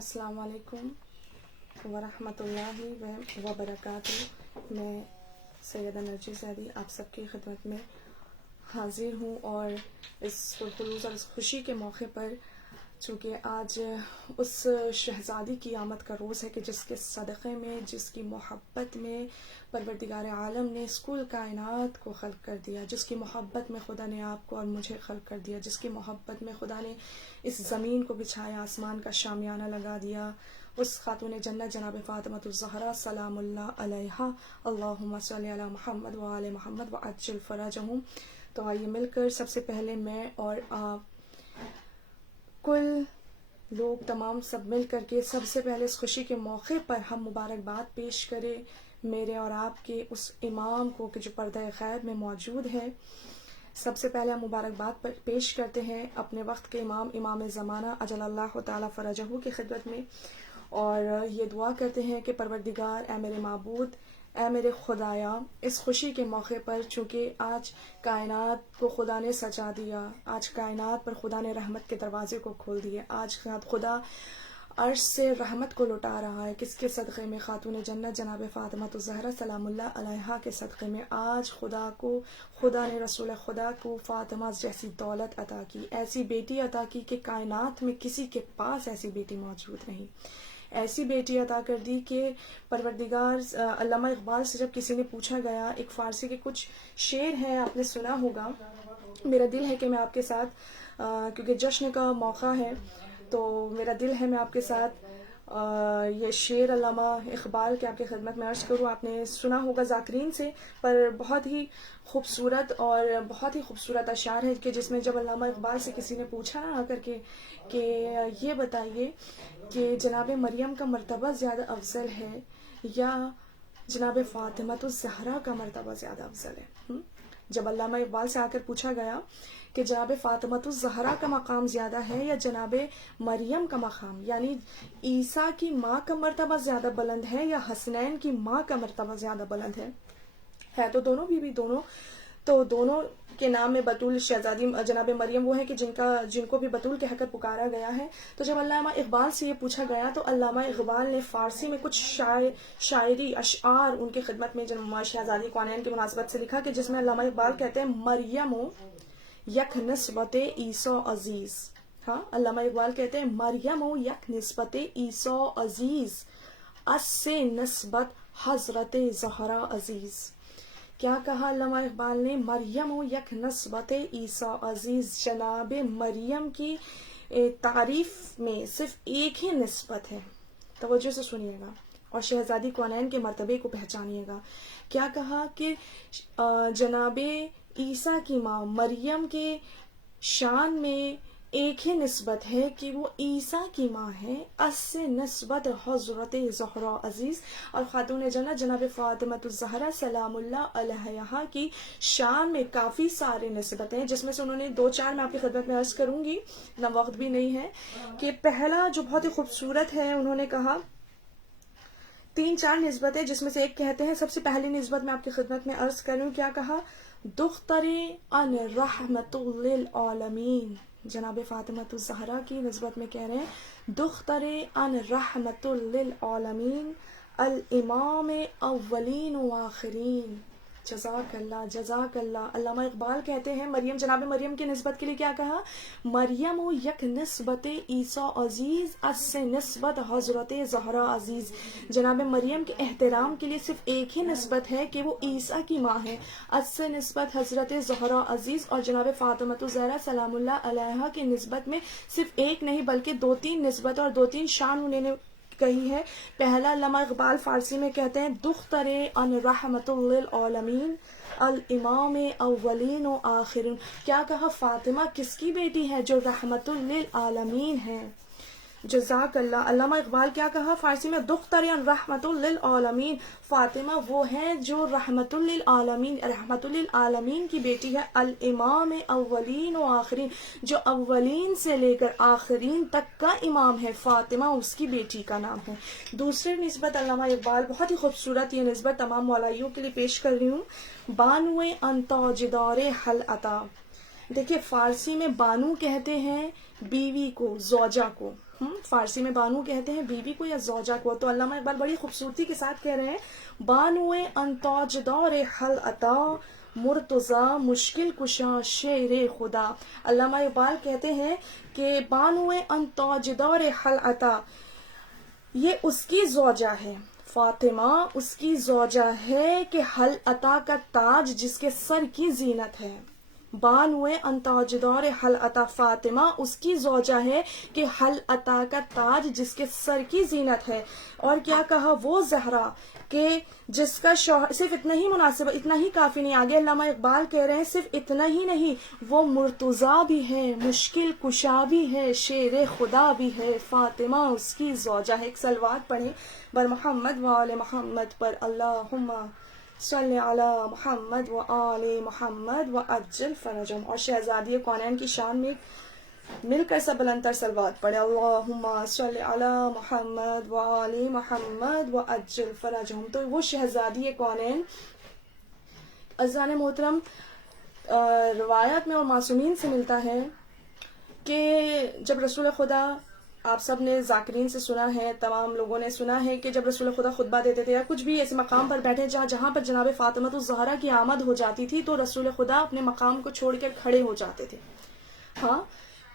السلام علیکم ورحمۃ اللہ وبرکاتہ۔ میں سیدہ نرجس زیدی آپ سب کی خدمت میں حاضر ہوں، اور اس پرخلوص اور اس خوشی کے موقع پر، چونکہ آج اس شہزادی کی آمد کا روز ہے کہ جس کے صدقے میں، جس کی محبت میں پروردگار عالم نے اس کل کائنات کو خلق کر دیا، جس کی محبت میں خدا نے آپ کو اور مجھے خلق کر دیا، جس کی محبت میں خدا نے اس زمین کو بچھایا، آسمان کا شامیانہ لگا دیا، اس خاتون جنت جناب فاطمۃ الزہرا سلام اللہ علیہا، اللہم صلی علی محمد وآل محمد وعجل فرجہم۔ تو آئیے مل کر سب سے پہلے میں اور آپ کل لوگ تمام سب مل کر کے سب سے پہلے اس خوشی کے موقع پر ہم مبارکباد پیش کریں میرے اور آپ کے اس امام کو کہ جو پردہ غیب میں موجود ہے۔ سب سے پہلے ہم مبارکباد پیش کرتے ہیں اپنے وقت کے امام زمانہ اجل اللہ تعالی فرجہ کی خدمت میں، اور یہ دعا کرتے ہیں کہ پروردگار، اے میرے معبود، اے میرے خدایا، اس خوشی کے موقع پر چونکہ آج کائنات کو خدا نے سجا دیا، آج کائنات پر خدا نے رحمت کے دروازے کو کھول دیے، آج خدا عرش سے رحمت کو لٹا رہا ہے، کس کے صدقے میں؟ خاتون جنت جناب فاطمۃ الزہرا سلام اللہ علیہا کے صدقے میں۔ آج خدا نے رسول خدا کو فاطمہ جیسی دولت عطا کی، ایسی بیٹی عطا کی کہ کائنات میں کسی کے پاس ایسی بیٹی موجود نہیں، ایسی بیٹی عطا کر دی کہ پروردگار۔ علامہ اقبال سے جب کسی نے پوچھا گیا، ایک فارسی کے کچھ شعر ہیں، آپ نے سنا ہوگا، میرا دل ہے کہ میں آپ کے ساتھ کیونکہ جشن کا موقع ہے تو میرا دل ہے میں آپ کے ساتھ یہ شعر علامہ اقبال کے آپ کی خدمت میں عرض کروں۔ آپ نے سنا ہوگا ذاکرین سے، پر بہت ہی خوبصورت اور بہت ہی خوبصورت اشعار ہے کہ جس میں جب علامہ اقبال سے کسی نے پوچھا نا آ کر کے کہ یہ بتائیے کہ جناب مریم کا مرتبہ زیادہ افضل ہے یا جناب فاطمۃ الزہرا کا مرتبہ زیادہ افضل ہے؟ جب علامہ اقبال سے آ کر پوچھا گیا کہ جناب فاطمۃ الزہرا کا مقام زیادہ ہے یا جناب مریم کا مقام، یعنی عیسیٰ کی ماں کا مرتبہ زیادہ بلند ہے یا حسنین کی ماں کا مرتبہ زیادہ بلند ہے تو دونوں بیوی دونوں کے نام میں بطول شہزادی جناب مریم وہ ہے کہ جن کو بھی بطول کہہ کر پکارا گیا ہے۔ تو جب علامہ اقبال سے یہ پوچھا گیا تو علامہ اقبال نے فارسی میں کچھ شاعری اشعار ان کی خدمت میں شہزادی کونین کی مناسبت سے لکھا کہ جس میں علامہ اقبال کہتے ہیں مریم یک نسبت عیسیٰ عزیز۔ ہاں، علامہ اقبال کہتے ہیں مریم یک نسبت عیسیٰ عزیز، اس سے نسبت حضرت زہرا عزیز۔ کیا کہا علامہ اقبال نے؟ مریم یک نسبت عیسیٰ عزیز، جناب مریم کی تعریف میں صرف ایک ہی نسبت ہے، توجہ سے سنیے گا اور شہزادی کونین کے مرتبے کو پہچانیے گا۔ کیا کہا کہ جناب عیسیٰ کی ماں مریم کے شان میں ایک ہی نسبت ہے کہ وہ عیسیٰ کی ماں ہے، اس سے نسبت حضرت زہرا عزیز، اور خاتون جنت جناب فاطمۃ الزہرا سلام اللہ علیہا کی شان میں کافی سارے نسبتیں، جس میں سے انہوں نے 2-4 میں آپ کی خدمت میں عرض کروں گی، نہ وقت بھی نہیں ہے، کہ پہلا جو بہت ہی خوبصورت ہے، انہوں نے کہا 3-4 نسبتیں، جس میں سے ایک کہتے ہیں، سب سے پہلی نسبت میں آپ کی خدمت میں عرض کروں، کیا کہا؟ دختر ان رحمت للعالمین، جناب فاطمۃ الزہرا کی نسبت میں کہہ رہے ہیں دختر ان رحمت للعالمین الامام اولین و آخرین۔ جزاک اللہ جزاک اللہ۔ علامہ اقبال کہتے ہیں مریم، جناب مریم کی نسبت کے لیے کیا کہا؟ مریم یک نسبت عیسیٰ عزیز، اس سے نسبت حضرت زہرا عزیز۔ جناب مریم کے احترام کے لیے صرف ایک ہی نسبت ہے کہ وہ عیسیٰ کی ماں ہے، اس سے نسبت حضرت زہرا عزیز، اور جناب فاطمۃ الزہرا سلام اللہ علیہا کی نسبت میں صرف ایک نہیں بلکہ 2-3 نسبت اور 2-3 شان انہوں نے کہی ہے۔ پہلا علامہ اقبال فارسی میں کہتے ہیں دختر ان رحمت للعالمین الامام اولین و آخرین۔ کیا کہا؟ فاطمہ کس کی بیٹی ہے؟ جو رحمت للعالمین ہے۔ جزاک اللہ۔ علامہ اقبال کیا کہا فارسی میں؟ دختر ان رحمت للعالمین، فاطمہ وہ ہے جو رحمت للعالمین کی بیٹی ہے، الامام اولین و آخرین، جو اولین سے لے کر آخرین تک کا امام ہے، فاطمہ اس کی بیٹی کا نام ہے۔ دوسری نسبت علامہ اقبال، بہت ہی خوبصورت یہ نسبت تمام مولائیوں کے لیے پیش کر رہی ہوں، بانو ان تاجدار حل عطا۔ دیکھیے فارسی میں بانو کہتے ہیں بیوی کو، زوجہ کو، فارسی میں بانو کہتے ہیں بیوی کو یا زوجہ کو. تو علامہ اقبال بڑی خوبصورتی کے ساتھ کہہ رہے ہیں بانوئے انتاج دور حل عطا مرتضی مشکل کشا شیر خدا. علامہ اقبال کہتے ہیں کہ بانوئے انتاج دور حل عطا یہ اس کی زوجہ ہے، فاطمہ اس کی زوجہ ہے کہ حل عطا کا تاج جس کے سر کی زینت ہے. بانوئے انتاج دور حل عطا فاطمہ اس کی زوجہ ہے کہ حل عطا کا تاج جس کے سر کی زینت ہے. اور کیا کہا وہ زہرا کہ جس کا شوہر، صرف اتنا ہی مناسب، اتنا ہی کافی نہیں. آگے علامہ اقبال کہہ رہے ہیں صرف اتنا ہی نہیں، وہ مرتضی بھی ہے، مشکل کشا بھی ہے، شیر خدا بھی ہے، فاطمہ اس کی زوجہ ہے. ایک صلوات پڑھیں بر محمد و آل محمد پر، اللہم صلی علی محمد و آل محمد و عجل فرجہم. اور شہزادی کونین کی شان میں مل کر سب بلند تر صلوات پڑھے، اللہم صلی علی محمد و آل محمد و عجل فرجہم. تو وہ شہزادی کونین عزیزان محترم روایات میں اور معصومین سے ملتا ہے کہ جب رسول خدا، آپ سب نے ذاکرین سے سنا ہے، تمام لوگوں نے سنا ہے کہ جب رسول خدا خطبہ دیتے تھے یا کچھ بھی ایسے مقام پر بیٹھے جہاں پر جناب فاطمہ الزہرا کی آمد ہو جاتی تھی تو رسول خدا اپنے مقام کو چھوڑ کر کھڑے ہو جاتے تھے. ہاں،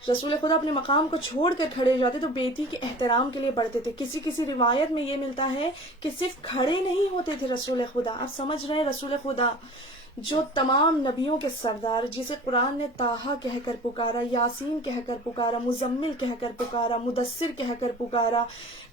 رسول خدا اپنے مقام کو چھوڑ کر کھڑے ہو جاتے تو بیٹی کے احترام کے لیے بڑھتے تھے. کسی روایت میں یہ ملتا ہے کہ صرف کھڑے نہیں ہوتے تھے رسول خدا. آپ سمجھ رہے ہیں رسول خدا جو تمام نبیوں کے سردار، جسے قرآن نے طٰہٰ کہہ کر پکارا، یاسین کہہ کر پکارا، مزمل کہہ کر پکارا، مدثر کہہ کر پکارا،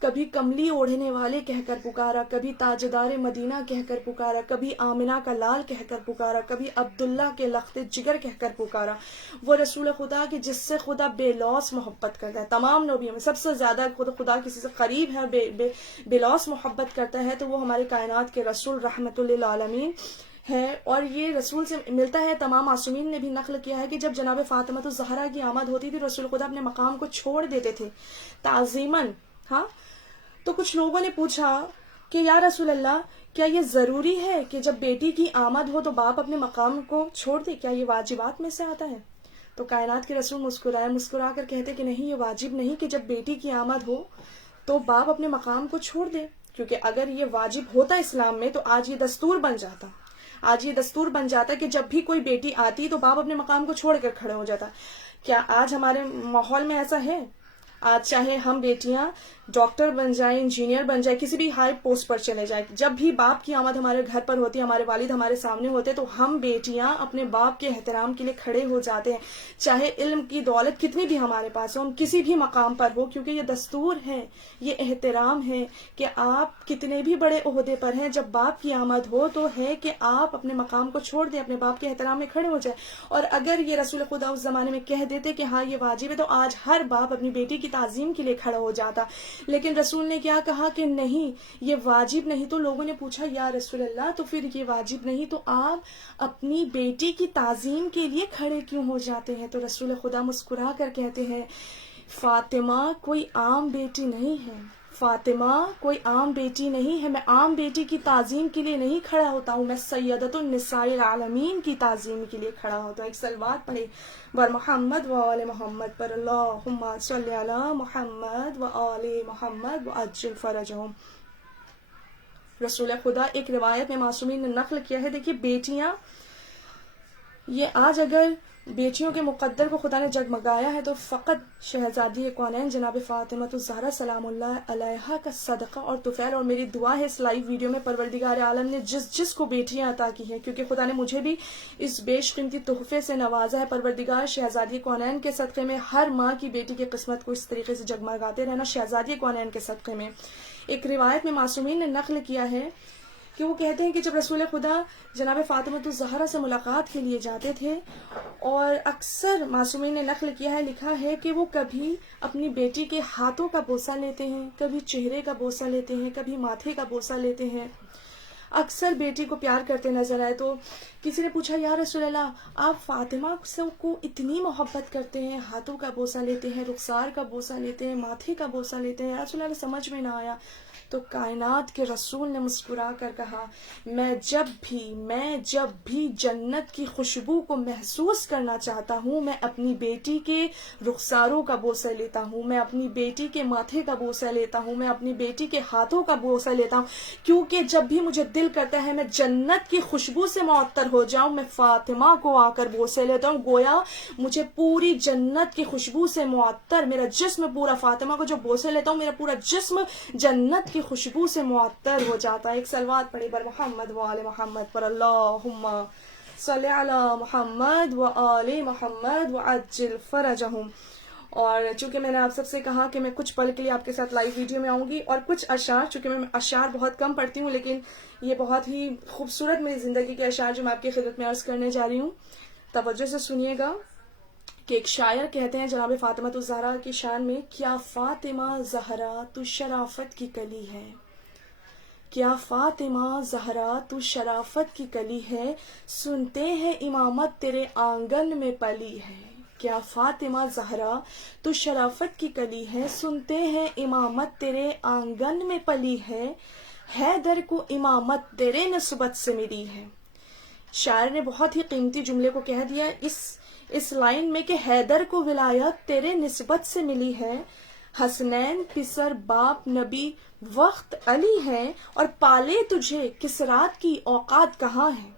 کبھی کملی اوڑھنے والے کہہ کر پکارا، کبھی تاجدار مدینہ کہہ کر پکارا، کبھی آمنہ کا لال کہہ کر پکارا، کبھی عبداللہ کے لخت جگر کہہ کر پکارا. وہ رسول خدا کہ جس سے خدا بے لوث محبت کرتا ہے. تمام نبیوں میں سب سے زیادہ خدا کسی سے قریب ہے، بے لوث محبت کرتا ہے تو وہ ہمارے کائنات کے رسول رحمت للعالمین ہے. اور یہ رسول سے ملتا ہے، تمام معصومین نے بھی نقل کیا ہے کہ جب جناب فاطمہ الزہرا کی آمد ہوتی تھی رسول خدا اپنے مقام کو چھوڑ دیتے تھے تعظیماً. ہاں، تو کچھ لوگوں نے پوچھا کہ یا رسول اللہ کیا یہ ضروری ہے کہ جب بیٹی کی آمد ہو تو باپ اپنے مقام کو چھوڑ دے؟ کیا یہ واجبات میں سے آتا ہے؟ تو کائنات کے رسول مسکرا کر کہتے کہ نہیں، یہ واجب نہیں کہ جب بیٹی کی آمد ہو تو باپ اپنے مقام کو چھوڑ دے. کیونکہ اگر یہ واجب ہوتا اسلام میں تو آج یہ دستور بن جاتا. آج یہ دستور بن جاتا کہ جب بھی کوئی بیٹی آتی تو باپ اپنے مقام کو چھوڑ کر کھڑے ہو جاتا. کیا آج ہمارے ماحول میں ایسا ہے؟ آج چاہے ہم بیٹیاں ڈاکٹر بن جائیں، انجینئر بن جائیں، کسی بھی ہائی پوسٹ پر چلے جائیں، جب بھی باپ کی آمد ہمارے گھر پر ہوتی ہے، ہمارے والد ہمارے سامنے ہوتے تو ہم بیٹیاں اپنے باپ کے احترام کے لیے کھڑے ہو جاتے ہیں. چاہے علم کی دولت کتنی بھی ہمارے پاس ہو، ہم کسی بھی مقام پر ہو، کیونکہ یہ دستور ہے، یہ احترام ہے کہ آپ کتنے بھی بڑے عہدے پر ہیں، جب باپ کی آمد ہو تو ہے کہ آپ اپنے مقام کو چھوڑ دیں، اپنے باپ کے احترام میں کھڑے ہو جائیں. اور اگر یہ رسول خدا اس زمانے میں کہہ دیتے کہ ہاں یہ واجب ہے تو آج ہر باپ اپنی بیٹی کی تعظیم کے لیے کھڑا ہو جاتا. لیکن رسول نے کیا کہا کہ نہیں، یہ واجب نہیں. تو لوگوں نے پوچھا یا رسول اللہ تو پھر یہ واجب نہیں تو آپ اپنی بیٹی کی تعظیم کے لیے کھڑے کیوں ہو جاتے ہیں؟ تو رسول خدا مسکرا کر کہتے ہیں فاطمہ کوئی عام بیٹی نہیں ہے، فاطمہ کوئی عام بیٹی نہیں ہے، میں عام بیٹی کی تعظیم کے لیے نہیں کھڑا ہوتا ہوں، میں سیدۃ النساء العالمین کی تعظیم کے لیے کھڑا ہوتا ہوں. ایک صلوات پڑھے بر محمد و آل محمد پر، اللہم صلی علی محمد و آل محمد و عجل فرجہم. رسول خدا ایک روایت میں معصومین نے نقل کیا ہے، دیکھیے بیٹیاں، یہ آج اگر بیٹیوں کے مقدر کو خدا نے جگمگایا ہے تو فقط شہزادی کونین جناب فاطمہ الزہرا سلام اللہ علیہا کا صدقہ اور طفیل. اور میری دعا ہے اس لائیو ویڈیو میں پروردگار عالم نے جس کو بیٹیاں عطا کی ہیں، کیونکہ خدا نے مجھے بھی اس بیش قیمتی تحفے سے نوازا ہے، پروردگار شہزادی کونین کے صدقے میں ہر ماں کی بیٹی کی قسمت کو اس طریقے سے جگمگاتے رہنا شہزادی کونین کے صدقے میں. ایک روایت میں معصومین نے نقل کیا ہے کہ وہ کہتے ہیں کہ جب رسول خدا جناب فاطمہ الزہرا سے ملاقات کے لیے جاتے تھے، اور اکثر معصومین نے نقل کیا ہے، لکھا ہے کہ وہ کبھی اپنی بیٹی کے ہاتھوں کا بوسہ لیتے ہیں، کبھی چہرے کا بوسہ لیتے ہیں، کبھی ماتھے کا بوسہ لیتے ہیں، اکثر بیٹی کو پیار کرتے نظر آئے. تو کسی نے پوچھا یا رسول اللہ آپ فاطمہ کو اتنی محبت کرتے ہیں، ہاتھوں کا بوسہ لیتے ہیں، رخسار کا بوسہ لیتے ہیں، ماتھے کا بوسہ لیتے ہیں، رسول اللہ سمجھ میں نہ آیا. تو کائنات کے رسول نے مسکرا کر کہا میں جب بھی جنت کی خوشبو کو محسوس کرنا چاہتا ہوں میں اپنی بیٹی کے رخساروں کا بوسہ لیتا ہوں، میں اپنی بیٹی کے ماتھے کا بوسہ لیتا ہوں، میں اپنی بیٹی کے ہاتھوں کا بوسہ لیتا ہوں، کیونکہ جب بھی مجھے دل کرتا ہے میں جنت کی خوشبو سے معطر ہو جاؤں میں فاطمہ کو آ کر بوسے لیتا ہوں، گویا مجھے پوری جنت کی خوشبو سے معطر، میرا جسم پورا فاطمہ کو جو بوسے لیتا ہوں میرا پورا جسم جنت کی خوشبو سے معطر ہو جاتا ہے۔ ایک صلوات پڑھی بر محمد و آل محمد پر، اللہم صلی علی محمد و آل محمد وعجل فرجہم۔ اور چونکہ میں نے آپ سب سے کہا کہ میں کچھ پل کے لیے آپ کے ساتھ لائیو ویڈیو میں آؤں گی، اور کچھ اشعار، چونکہ میں اشعار بہت کم پڑھتی ہوں لیکن یہ بہت ہی خوبصورت میری زندگی کے اشعار جو میں آپ کی خدمت میں عرض کرنے جا رہی ہوں، توجہ سے سنیے گا کہ ایک شاعر کہتے ہیں جناب فاطمہ الزہرا کی شان میں، کیا فاطمہ زہرا تو شرافت کی کلی ہے، کیا فاطمہ زہرا تو شرافت کی کلی ہے، سنتے ہیں امامت تیرے آنگن میں پلی ہے، کیا فاطمہ زہرا تو شرافت کی کلی ہے، سنتے ہیں امامت تیرے آنگن میں پلی ہے، حیدر کو امامت تیرے نسبت سے ملی ہے۔ شاعر نے بہت ہی قیمتی جملے کو کہہ دیا اس لائن میں کہ حیدر کو ولایت تیرے نسبت سے ملی ہے، حسنین پسر باپ نبی وقت علی ہے، اور پالے تجھے کس رات کی اوقات کہاں ہے،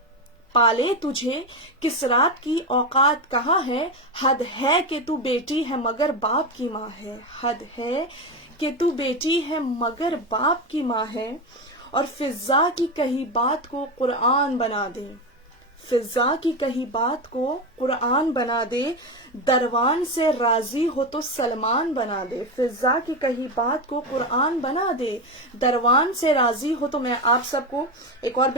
پالے تجھے کس رات کی اوقات کہاں ہے، حد ہے کہ تو بیٹی ہے مگر باپ کی ماں ہے، حد ہے کہ تو بیٹی ہے مگر باپ کی ماں ہے، اور فضا کی کہی بات کو قرآن بنا دے، فضا کی کہی بات کو قرآن بنا دے، دروان سے راضی ہو تو سلمان بنا دے، فضا کی کہی بات کو قرآن بنا دے، دروان سے راضی ہو تو میں آپ سب کو ایک اور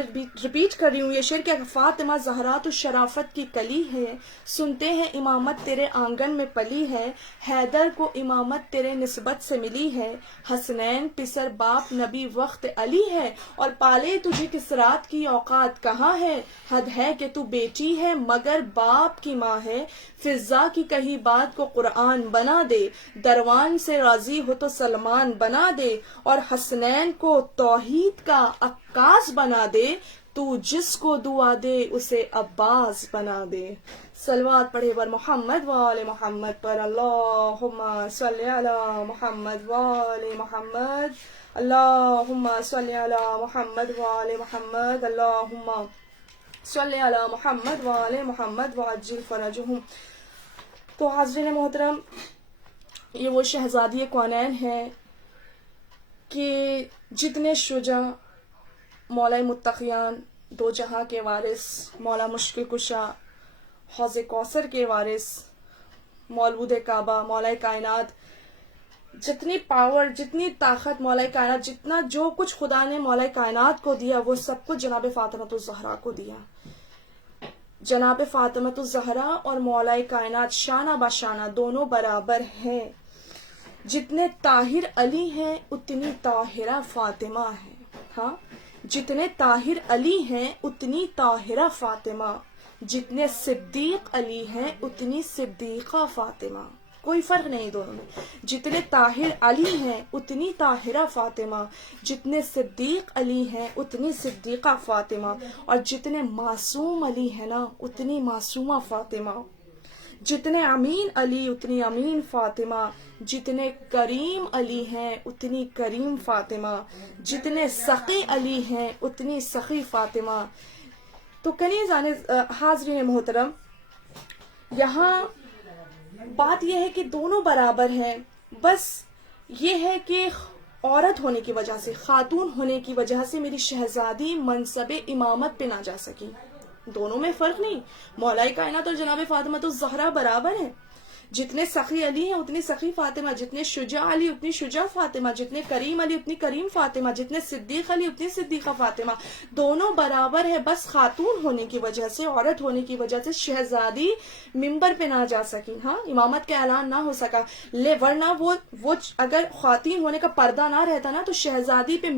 ریپیٹ کر رہی ہوں یہ شعر کہ فاطمہ زہرا تو شرافت کی کلی ہے، سنتے ہیں امامت تیرے آنگن میں پلی ہے، حیدر کو امامت تیرے نسبت سے ملی ہے، حسنین پسر باپ نبی وقت علی ہے، اور پالے تجھے کس رات کی اوقات کہاں ہے، حد ہے کہ تو بیٹی ہے مگر باپ کی ماں ہے، فضا کی کہی بات کو قرآن بنا دے، دروان سے راضی ہو تو سلمان بنا دے، اور حسنین کو توحید کا عکاس بنا دے، تو جس کو دعا دے اسے عباس بنا دے۔ صلوات پڑھے بر محمد و آل محمد پر، اللہم صلی علی محمد و آل محمد، اللہم صلی علی محمد و آل محمد، اللہم صلی علی محمد و آل محمد وعجل فرجہم۔ تو حاضرین محترم، یہ وہ شہزادی کونین ہے کہ جتنے شجاع، مولا متقیان، دو جہاں کے وارث، مولا مشکل کشا، حوض کوثر کے وارث، مولود کعبہ، مولا کائنات، جتنی پاور، جتنی طاقت مولا کائنات، جتنا جو کچھ خدا نے مولا کائنات کو دیا وہ سب کچھ جناب فاطمہ الزہرا کو دیا۔ جناب فاطمہ الزہرا اور مولا کائنات شانہ بشانہ دونوں برابر ہیں، جتنے طاہر علی ہیں اتنی طاہرہ فاطمہ ہے، ہاں جتنے طاہر علی ہیں اتنی طاہرہ فاطمہ، جتنے صدیق علی ہیں اتنی صدیقہ فاطمہ، کوئی فرق نہیں دونوں میں، جتنے طاہر علی ہیں اتنی طاہرہ فاطمہ، جتنے صدیق علی ہیں اتنی صدیقہ فاطمہ، اور جتنے معصوم علی ہیں نا اتنی معصومہ فاطمہ، جتنے امین علی اتنی امین فاطمہ، جتنے کریم علی ہیں اتنی کریم فاطمہ، جتنے سخی علی ہیں اتنی سخی فاطمہ۔ تو کنیزان حاضرین محترم، یہاں بات یہ ہے کہ دونوں برابر ہیں، بس یہ ہے کہ عورت ہونے کی وجہ سے، خاتون ہونے کی وجہ سے میری شہزادی منصب امامت پہ نہ جا سکی۔ دونوں میں فرق نہیں، مولا کائنات اور جناب فاطمہ الزہرا برابر ہیں، جتنے سخی علی ہیں اتنی سخی فاطمہ، جتنے شجاع علی اتنی شجاع فاطمہ، جتنے کریم علی اتنی کریم فاطمہ، جتنے صدیق علی اتنی صدیقہ فاطمہ، دونوں برابر ہے، بس خاتون ہونے کی وجہ سے، عورت ہونے کی وجہ سے شہزادی ممبر پہ نہ جا سکی، ہاں امامت کا اعلان نہ ہو سکا، ورنہ وہ اگر خواتین ہونے کا پردہ نہ رہتا نا تو شہزادی بھی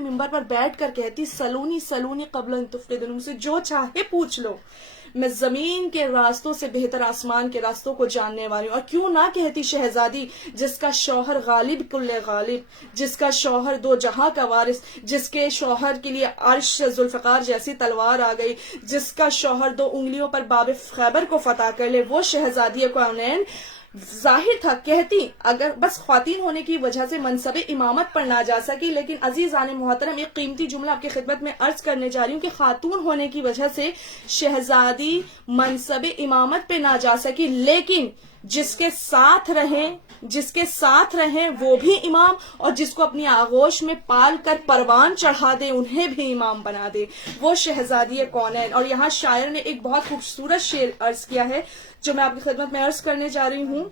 ممبر پر بیٹھ کر کہتی سلونی سلونی قبل ان تفردن، سے جو چاہے پوچھ لو، میں زمین کے راستوں سے بہتر آسمان کے راستوں کو جاننے والی ہوں. اور کیوں نہ کہتی شہزادی جس کا شوہر غالب کل غالب، جس کا شوہر دو جہاں کا وارث، جس کے شوہر کے لیے عرش ذوالفقار جیسی تلوار آ گئی، جس کا شوہر 2 انگلیوں پر باب خیبر کو فتح کر لے، وہ شہزادی کونین. ظاہر تھا کہتی اگر بس خواتین ہونے کی وجہ سے منصب امامت پر نہ جا سکی، لیکن عزیزان محترم ایک قیمتی جملہ آپ کی خدمت میں عرض کرنے جا رہی ہوں کہ خاتون ہونے کی وجہ سے شہزادی منصب امامت پہ نہ جا سکی، لیکن جس کے ساتھ رہیں وہ بھی امام، اور جس کو اپنی آغوش میں پال کر پروان چڑھا دے انہیں بھی امام بنا دے، وہ شہزادی کونین. اور یہاں شاعر نے ایک بہت خوبصورت شعر عرض کیا ہے جو میں آپ کی خدمت میں عرض کرنے جا رہی ہوں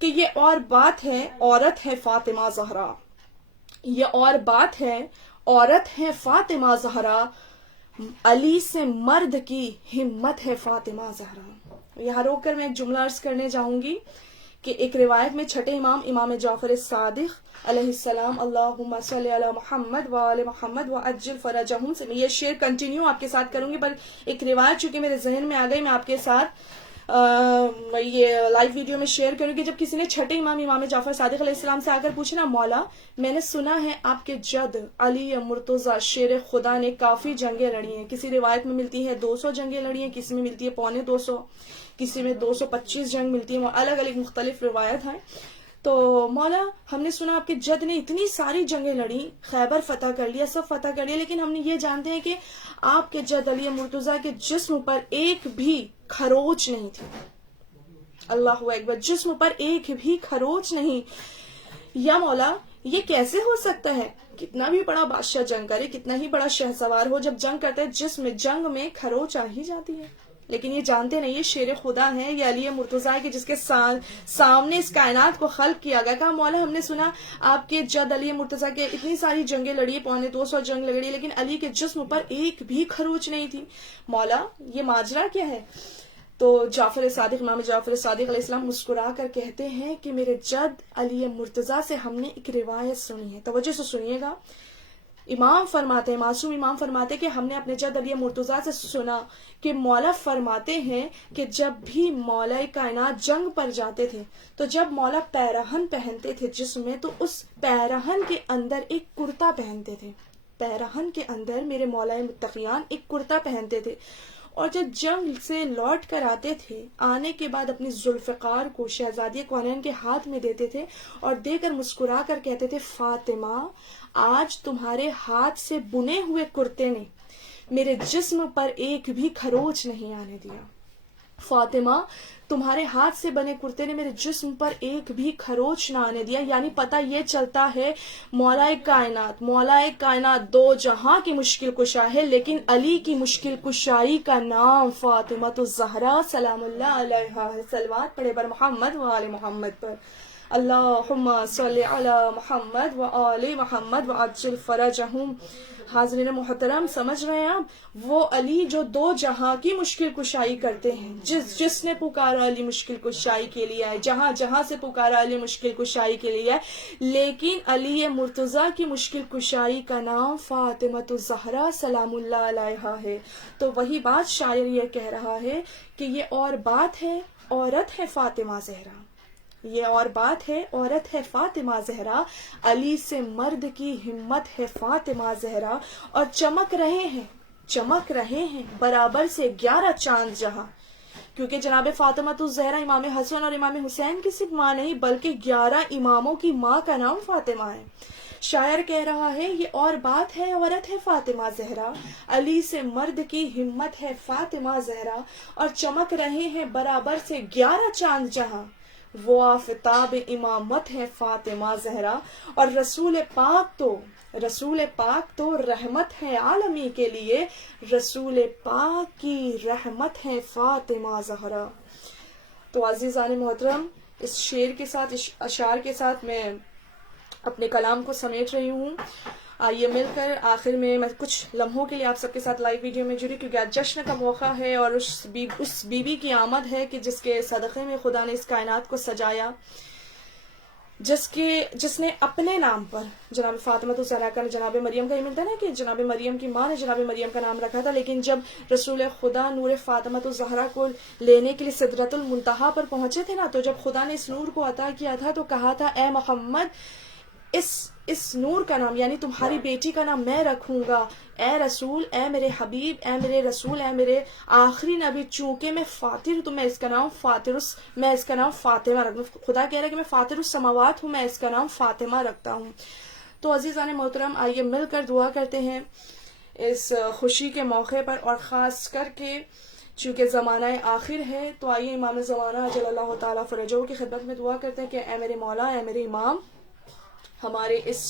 کہ یہ اور بات ہے عورت ہے فاطمہ زہرا، یہ اور بات ہے عورت ہے فاطمہ زہرا، علی سے مرد کی ہمت ہے فاطمہ زہرا. یہاں روک کر میں ایک جملہ عرض کرنے جاؤں گی کہ ایک روایت میں چھٹے امام جعفر صادق علیہ السلام اللہم صلی علی محمد وآل محمد وعجل فرجہم سے میں یہ شعر کنٹینیو آپ کے ساتھ کروں گی، پر ایک روایت چونکہ میرے ذہن میں آ گئی میں آپ کے ساتھ یہ لائیو ویڈیو میں شیئر کروں گی. جب کسی نے چھٹے امام جعفر صادق علیہ السلام سے آ کر پوچھنا مولا میں نے سنا ہے آپ کے جد علی مرتضی شیر خدا نے کافی جنگیں لڑی ہیں، کسی روایت میں ملتی ہے 200 جنگیں لڑی ہیں، کسی میں ملتی ہے 250، کسی میں 225 جنگ ملتی ہیں، وہ الگ الگ مختلف روایت ہیں. تو مولا ہم نے سنا آپ کے جد نے اتنی ساری جنگیں لڑی، خیبر فتح کر لیا، سب فتح کر لیا، لیکن ہم نے یہ جانتے ہیں کہ آپ کے جد علی مرتضی کے جسم پر ایک بھی کھروچ نہیں تھی. اللہ اکبر، جسم پر ایک بھی کھروچ نہیں. یا مولا یہ کیسے ہو سکتا ہے؟ کتنا بھی بڑا بادشاہ جنگ کرے، کتنا ہی بڑا شہ سوار ہو، جب جنگ کرتے جسم جنگ میں کھروچ آ ہی جاتی ہے. لیکن یہ جانتے نہیں یہ شیر خدا ہے، یہ علی مرتضی کے جس کے سامنے اس کائنات کو خلق کیا گیا. کہا مولا ہم نے سنا آپ کے جد علی مرتضی کے اتنی ساری جنگیں لڑی، 250 جنگ لڑی، لیکن علی کے جسم پر ایک بھی کھروچ نہیں تھی. مولا یہ ماجرا کیا ہے؟ تو امام جعفر صادق علیہ السلام مسکرا کر کہتے ہیں کہ میرے جد علی مرتضی سے ہم نے ایک روایت سنی ہے، توجہ سے سنیے گا. معصوم امام فرماتے کہ ہم نے اپنے جد علی مرتضی سے سنا کہ مولا فرماتے ہیں کہ جب بھی مولا کائنات جنگ پر جاتے تھے تو جب مولا پیرہن پہنتے تھے جسم میں، تو اس پیرہن کے اندر ایک کرتا پہنتے تھے. پیرہن کے اندر میرے مولا متقیان ایک کرتا پہنتے تھے، اور جب جنگ سے لوٹ کر آتے تھے، آنے کے بعد اپنی ذوالفقار کو شہزادی کونین کے ہاتھ میں دیتے تھے اور دے کر مسکرا کر کہتے تھے فاطمہ آج تمہارے ہاتھ سے بنے ہوئے کرتے نے میرے جسم پر ایک بھی کھروچ نہیں آنے دیا. فاطمہ تمہارے ہاتھ سے بنے کرتے نے میرے جسم پر ایک بھی کھروچ نہ آنے دیا. یعنی پتہ یہ چلتا ہے مولا کائنات 2 جہاں کی مشکل کشا ہے، لیکن علی کی مشکل کشائی کا نام فاطمہ الزہرا سلام اللہ علیہا. صلوات پڑھے بر محمد و آل محمد پر. اللہم صلی علی محمد و آل محمد وعجل فرجہم. حاضرین محترم سمجھ رہے ہیں آپ، وہ علی جو 2 جہاں کی مشکل کشائی کرتے ہیں، جس نے پکارا علی مشکل کشائی کے لیے آئے، جہاں سے پکارا علی مشکل کشائی کے لیے آئے، لیکن علی مرتضی کی مشکل کشائی کا نام فاطمہ الزہرا سلام اللہ علیہا ہے. تو وہی بات شاعر یہ کہہ رہا ہے کہ یہ اور بات ہے عورت ہے فاطمہ زہرا، یہ اور بات ہے عورت ہے فاطمہ زہرا، علی سے مرد کی ہمت ہے فاطمہ زہرا. اور چمک رہے ہیں برابر سے 11 چاند جہاں، کیونکہ جناب فاطمہ الزہرا امام حسن اور امام حسین کی صرف ماں نہیں بلکہ 11 اماموں کی ماں کا نام فاطمہ ہے. شاعر کہہ رہا ہے یہ اور بات ہے عورت ہے فاطمہ زہرا، علی سے مرد کی ہمت ہے فاطمہ زہرا، اور چمک رہے ہیں برابر سے 11 چاند جہاں، وہ آفتاب امامت ہے فاطمہ زہرا. اور رسول پاک تو رحمت ہے عالمی کے لیے، رسول پاک کی رحمت ہے فاطمہ زہرا. تو عزیزان محترم اس شعر کے ساتھ، اس اشعار کے ساتھ میں اپنے کلام کو سمیٹ رہی ہوں. آئیے مل کر آخر میں کچھ لمحوں کے لیے آپ سب کے ساتھ لائیو ویڈیو میں جڑی، کیونکہ آج جشن کا موقع ہے اور اس بیوی کی آمد ہے کہ جس کے صدقے میں خدا نے اس کائنات کو سجایا. جس نے اپنے نام پر جناب فاطمہ الزہرا کا، جناب مریم کا، یہ ملتا ہے نا کہ جناب مریم کی ماں نے جناب مریم کا نام رکھا تھا، لیکن جب رسول خدا نور فاطمہ الزہرا کو لینے کے لیے سدرۃ المنتہا پر پہنچے تھے نا، تو جب خدا نے اس نور کو عطا کیا تھا تو کہا تھا اے محمد اس نور کا نام یعنی تمہاری بیٹی کا نام میں رکھوں گا، اے رسول، اے میرے حبیب، اے میرے رسول، اے میرے آخری نبی، چونکہ میں فاطر ہوں تو میں اس کا نام فاطمہ رکھوں. خدا کہہ رہا ہے کہ میں فاطر السماوات ہوں، میں اس کا نام فاطمہ رکھتا ہوں. تو عزیزان محترم، آئیے مل کر دعا کرتے ہیں اس خوشی کے موقع پر، اور خاص کر کے چونکہ زمانہ آخر ہے تو آئیے امام زمانہ اجل اللہ تعالیٰ فرجہ کی خدمت میں دعا کرتے ہیں کہ اے میرے مولا، اے میرے امام، ہمارے اس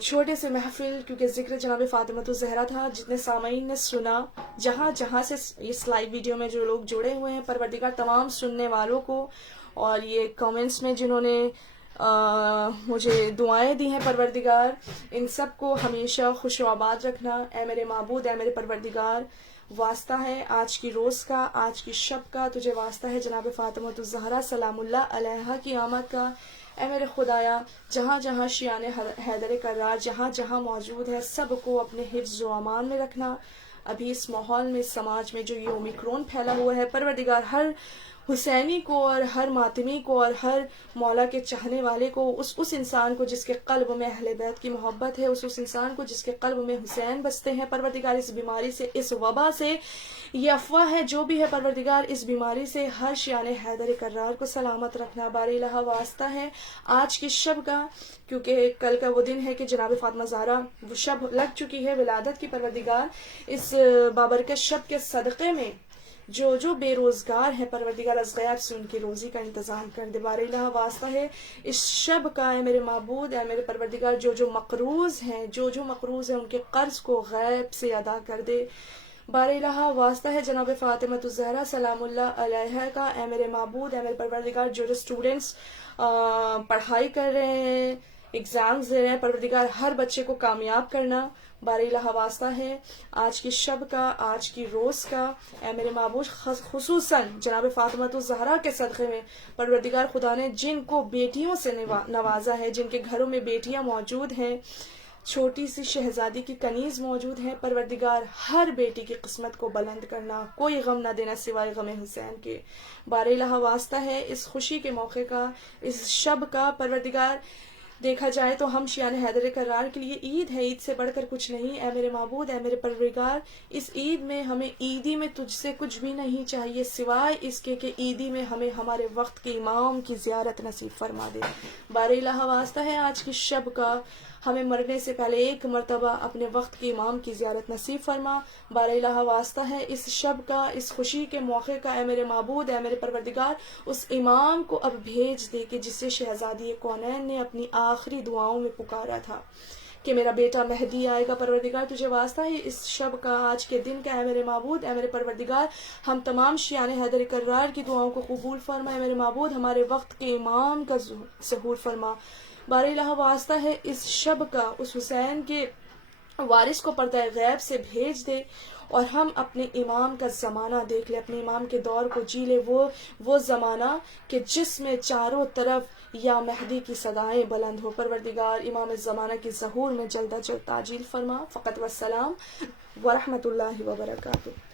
چھوٹے سے محفل، کیونکہ ذکر جناب فاطمہ الزہرا تھا، جتنے سامعین نے سنا، جہاں سے اس لائیو ویڈیو میں جو لوگ جڑے ہوئے ہیں، پروردگار تمام سننے والوں کو، اور یہ کامنٹس میں جنہوں نے مجھے دعائیں دی ہیں، پروردگار ان سب کو ہمیشہ خوش و آباد رکھنا. اے میرے معبود، اے میرے پروردگار، واسطہ ہے آج کی روز کا، آج کی شب کا، تجھے واسطہ ہے جناب فاطمہ الزہرا سلام اللہ علیہا کی آمد کا. اے میرے خدایا، جہاں جہاں شیعان حیدر کرار جہاں جہاں موجود ہے، سب کو اپنے حفظ و امان میں رکھنا. ابھی اس ماحول میں، سماج میں جو یہ اومیکرون پھیلا ہوا ہے، پروردگار ہر حسینی کو اور ہر ماتمی کو اور ہر مولا کے چاہنے والے کو، اس انسان کو جس کے قلب میں اہل بیت کی محبت ہے، اس انسان کو جس کے قلب میں حسین بستے ہیں، پروردگار اس بیماری سے، اس وبا سے، یہ افواہ ہے جو بھی ہے، پروردگار اس بیماری سے ہر شیعان حیدر کرار کو سلامت رکھنا. باری الہ واسطہ ہے آج کی شب کا، کیونکہ کل کا وہ دن ہے کہ جناب فاطمہ زہرا وہ شب لگ چکی ہے ولادت کی. پروردگار اس بابرکت شب کے صدقے میں جو بے روزگار ہیں، پروردگار از غیب سے ان کی روزی کا انتظام کر دے. بار الہ واسطہ ہے اس شب کا، اے میرے معبود، اے میرے پروردگار، جو مقروض ہیں، جو مقروض ہیں، ان کے قرض کو غیب سے ادا کر دے. بار الہ واسطہ ہے جناب فاطمہ الزہرا سلام اللہ علیہا کا، اے میرے معبود، اے میرے پروردگار، جو اسٹوڈنٹس پڑھائی کر رہے ہیں، ایگزامز دے رہے ہیں، پروردگار ہر بچے کو کامیاب کرنا. بار الہ واسطہ ہے آج کی شب کا، آج کی روز کا، اے میرے معبود، خصوصاً جناب فاطمہ الزہرا کے صدقے میں پروردگار خدا نے جن کو بیٹیوں سے نوازا ہے، جن کے گھروں میں بیٹیاں موجود ہیں، چھوٹی سی شہزادی کی کنیز موجود ہے، پروردگار ہر بیٹی کی قسمت کو بلند کرنا، کوئی غم نہ دینا سوائے غم حسین کے. بار الہ واسطہ ہے اس خوشی کے موقع کا، اس شب کا. پروردگار دیکھا جائے تو ہم شیعان حیدر کرار کے لیے عید ہے، عید سے بڑھ کر کچھ نہیں. اے میرے معبود، اے میرے پروردگار، اس عید میں ہمیں عیدی میں تجھ سے کچھ بھی نہیں چاہیے سوائے اس کے کہ عیدی میں ہمیں ہمارے وقت کے امام کی زیارت نصیب فرما دے. بار الہ واسطہ ہے آج کی شب کا، ہمیں مرنے سے پہلے ایک مرتبہ اپنے وقت کے امام کی زیارت نصیب فرما. بار الہ واسطہ ہے اس شب کا، اس خوشی کے موقع کا، اے میرے معبود، اے میرے پروردگار، اس امام کو اب بھیج دے کہ جسے شہزادی کونین نے اپنی آخری دعاؤں میں پکارا تھا کہ میرا بیٹا مہدی آئے گا. پروردگار تجھے واسطہ ہے اس شب کا، آج کے دن کا، اے میرے معبود، اے میرے پروردگار، ہم تمام شیعان حیدر کرار کی دعاؤں کو قبول فرما. اے میرے معبود، ہمارے وقت کے امام کا ظہور فرما. بار الہ واسطہ ہے اس شب کا، اس حسین کے وارث کو پردہ غیب سے بھیج دے اور ہم اپنے امام کا زمانہ دیکھ لیں، اپنے امام کے دور کو جی لے، وہ زمانہ کہ جس میں چاروں طرف یا مہدی کی صدائیں بلند ہو. پروردگار امام زمانہ کی ظہور میں جلد از جلد تعجیل فرما. فقط والسلام ورحمۃ اللہ وبرکاتہ.